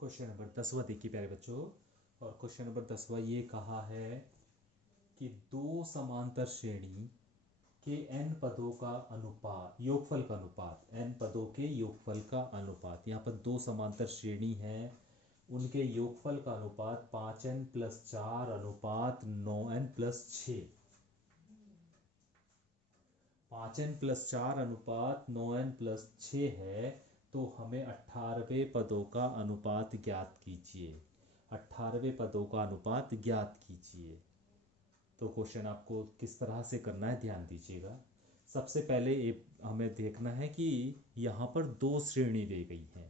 Question number 10वां देखिए प्यारे बच्चों। और क्वेश्चन नंबर 10वां ये कहा है कि दो समांतर श्रेणी के n पदों का अनुपात, योगफल का अनुपात, n पदों के योगफल का अनुपात। यहाँ पर दो समांतर श्रेणी है, उनके योगफल का अनुपात 5n+4 अनुपात 9n+6। 5n+4 अनुपात 9n+6 है। तो हमें 18वें पदों का अनुपात ज्ञात कीजिए। 18वें पदों का अनुपात ज्ञात कीजिए। तो क्वेश्चन आपको किस तरह से करना है ध्यान दीजिएगा। सबसे पहले हमें देखना है कि यहाँ पर दो श्रेणी दी गई है।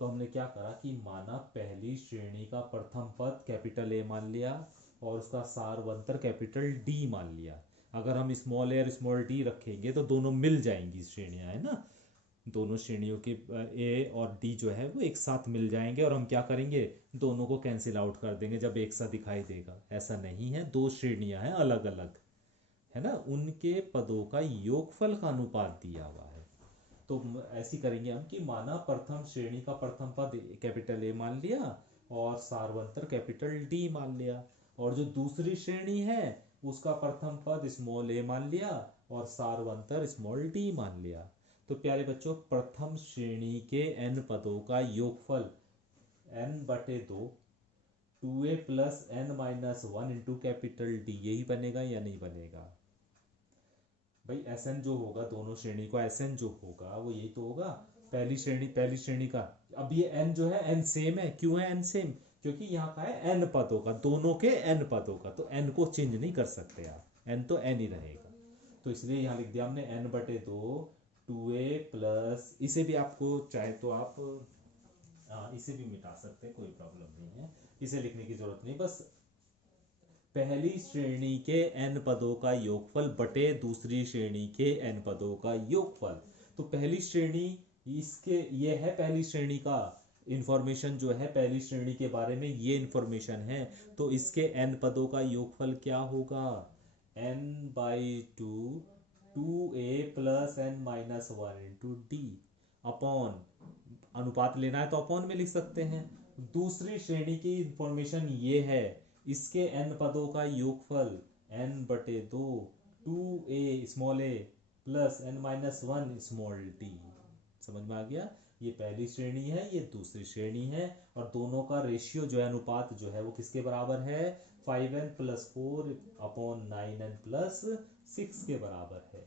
तो हमने क्या करा कि माना पहली श्रेणी का प्रथम पद कैपिटल ए मान लिया और उसका सारवंतर कैपिटल डी मान लिया। अगर हम स्मॉल ए और स्मॉल डी रखेंगे तो दोनों मिल जाएंगी श्रेणियां, है ना। दोनों श्रेणियों के ए और डी जो है वो एक साथ मिल जाएंगे और हम क्या करेंगे, दोनों को कैंसिल आउट कर देंगे जब एक साथ दिखाई देगा। ऐसा नहीं है, दो श्रेणियां हैं अलग अलग, है ना। उनके पदों का योगफल का अनुपात दिया हुआ है। तो ऐसी करेंगे हम कि माना प्रथम श्रेणी का प्रथम पद कैपिटल ए मान लिया और सारवंतर कैपिटल डी मान लिया, और जो दूसरी श्रेणी है उसका प्रथम पद स्मॉल ए मान लिया और सारवंतर स्मॉल डी मान लिया। तो प्यारे बच्चों, प्रथम श्रेणी के n पदों का योगफल n/2 2a+n-1 into capital D, यही बनेगा या नहीं बनेगा भाई। Sn जो होगा, दोनों श्रेणी को Sn जो होगा वो यही तो होगा। पहली श्रेणी का, अब ये n जो है n सेम है। क्यों है n सेम? क्योंकि यहाँ का है n पदों का, दोनों के n पदों का, तो n को चेंज नहीं कर सकते आप, n तो n ही रहेगा। तो इसलिए यहाँ लिख दिया हमने n/2 2a+, इसे भी आपको चाहे तो आप इसे भी मिटा सकते हैं, कोई प्रॉब्लम नहीं है, इसे लिखने की जरूरत नहीं। बस पहली श्रेणी के n पदों का योगफल बटे दूसरी श्रेणी के n पदों का योगफल। तो पहली श्रेणी, इसके ये है पहली श्रेणी का इंफॉर्मेशन जो है, पहली श्रेणी के बारे में ये इंफॉर्मेशन है। तो इसके n पदों का योगफल क्या होगा, n/2 2a+n-1 into D upon, अनुपात लेना है तो अपॉन में लिख सकते हैं। दूसरी श्रेणी की इंफॉर्मेशन ये है, इसके n पदों का योगफल n/2 2a स्मॉल ए प्लस n-1 स्मॉल डी। समझ में आ गया? ये पहली श्रेणी है, ये दूसरी श्रेणी है, और दोनों का रेशियो जो है, अनुपात जो है वो किसके बराबर है, 5n+4 अपॉन 9n+6 के बराबर है।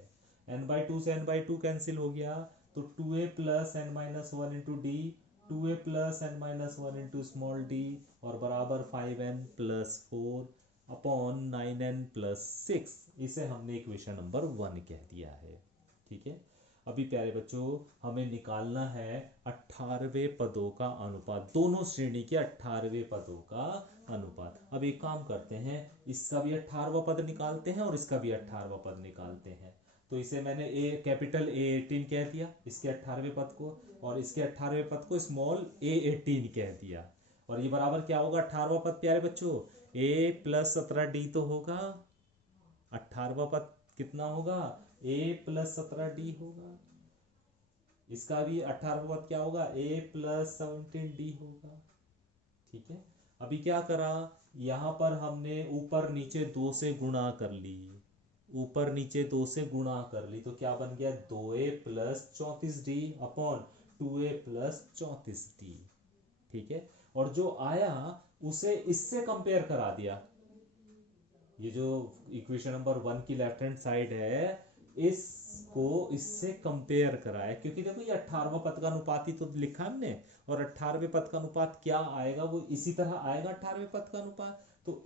n/2 से n/2 कैंसिल हो गया, तो 2a+n-1 into D, 2a+n-1 into small D, और बराबर 5n+4 अपॉन 9n+6। इसे हमने इक्वेशन नंबर 1 कह दिया है। ठीक है। अभी प्यारे बच्चों, हमें निकालना है 18वें पदों का अनुपात, दोनों श्रेणी के 18वें पदों का अनुपात। अब एक काम करते हैं, इसका भी 18वां पद निकालते हैं और इसका भी 18वां पद निकालते हैं। तो इसे मैंने कैपिटल A18 कह दिया इसके 18वें पद को, और इसके 18वें पद को स्मॉल a18 कह दिया। और ये बराबर क्या होगा 18वां पद प्यारे बच्चों, a+17d तो होगा। 18वां पद कितना होगा, a+17d होगा। इसका भी 18वां पद क्या होगा, a+17d होगा। ठीक है। अभी क्या करा, यहां पर हमने ऊपर नीचे 2 से गुणा कर ली, ऊपर नीचे 2 से गुणा कर ली, तो क्या बन गया 2a+34d अपॉन 2a+34d। ठीक है। और जो आया उसे इससे कंपेयर करा दिया। ये जो इक्वेशन नंबर 1 की लेफ्ट हैंड साइड है, इसको इससे कंपेयर कराया, क्योंकि देखो ये 18वां पद का अनुपात ही तो लिखा हमने, और 18वें पद का अनुपात क्या आएगा, वो इसी तरह आएगा 18वें पद का अनुपात। तो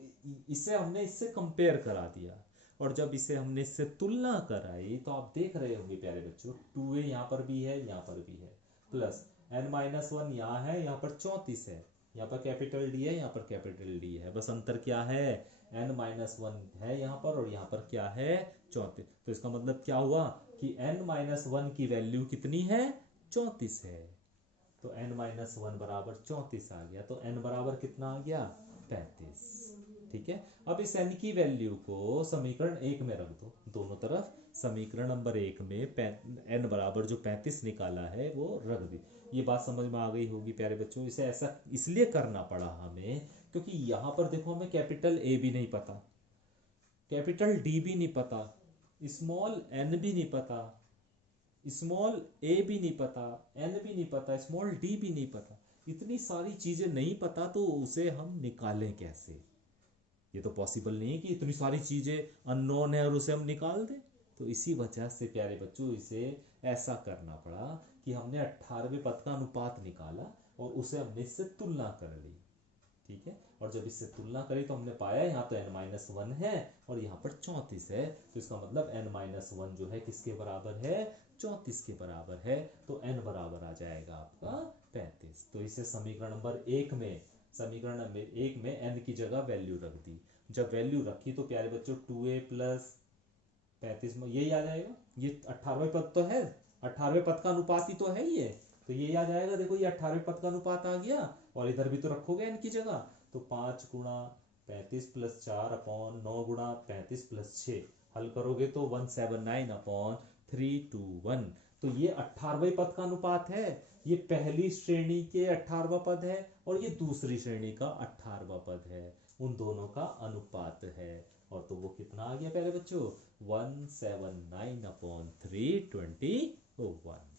इसे हमने इससे कंपेयर करा दिया, और जब इसे हमने इससे तुलना कराई तो आप देख रहे होंगे प्यारे बच्चों, 2a यहाँ पर भी है, यहाँ पर भी है, प्लस n-1 यहाँ है, यहाँ पर 34 है, यहाँ पर कैपिटल डी है, यहाँ पर कैपिटल डी है। बस अंतर क्या है, n-1 है यहाँ पर, और यहाँ पर क्या है 34। तो इसका मतलब क्या हुआ कि n-1 की वैल्यू कितनी है, 34 है। तो n-1 बराबर 34 आ गया। तो n बराबर कितना आ गया, 35। ठीक है। अब इस n की वैल्यू को समीकरण 1 में रख दो दोनों तरफ। समीकरण नंबर 1 में n बराबर जो 35 निकाला है वो रख दी। ये बात समझ में आ गई होगी प्यारे बच्चों। इसे ऐसा इसलिए करना पड़ा हमें क्योंकि यहाँ पर देखो हमें कैपिटल A भी नहीं पता, कैपिटल D भी नहीं पता, स्मॉल n भी नहीं पता, स्मॉल a भी नहीं पता, n भी नहीं पता, स्मॉल d भी नहीं पता। इतनी सारी चीजें नहीं पता तो उसे हम निकालें कैसे? ये तो पॉसिबल नहीं है कि इतनी सारी चीजें अननोन है और उसे हम निकाल दें। तो इसी वजह से प्यारे बच्चों इसे ऐसा करना पड़ा कि हमने 18वें पद का अनुपात निकाला और उसे हमने इससे तुलना कर ली। ठीक है। और जब इससे तुलना करी तो हमने पाया यहाँ तो n-1 है और यहाँ पर 34 है। तो इसका मतलब n-1 जो है किसके बराबर है? 34 के बराबर है। तो n बराबर आ जाएगा आपका 35। तो इसे समीकरण नंबर 1 में, समीकरण नंबर 1 में n की जगह वैल्यू रख दी। जब वैल्यू रखी तो प्यारे बच्चों 2a प्लस 35 में यही आ जाएगा। ये 18वें पद तो है, 18वें पद का अनुपात ही तो है ये। तो ये आ जाएगा, देखो ये 18वें पद का अनुपात आ गया और इधर भी तो रखोगे n की जगह। तो 5 गुणा 35 प्लस 4 अपॉन 9 गुणा 35 प्लस 6 हल करोगे तो 179 अपॉन 321। तो ये 18वें पद का अनुपात है। ये पहली श्रेणी के 18वां पद है और ये दूसरी श्रेणी का 18वां पद है। उन दोनों का अनुपात है। और तो वो कितना आ गया प्यारे बच्चों? 179 अपॉन 321।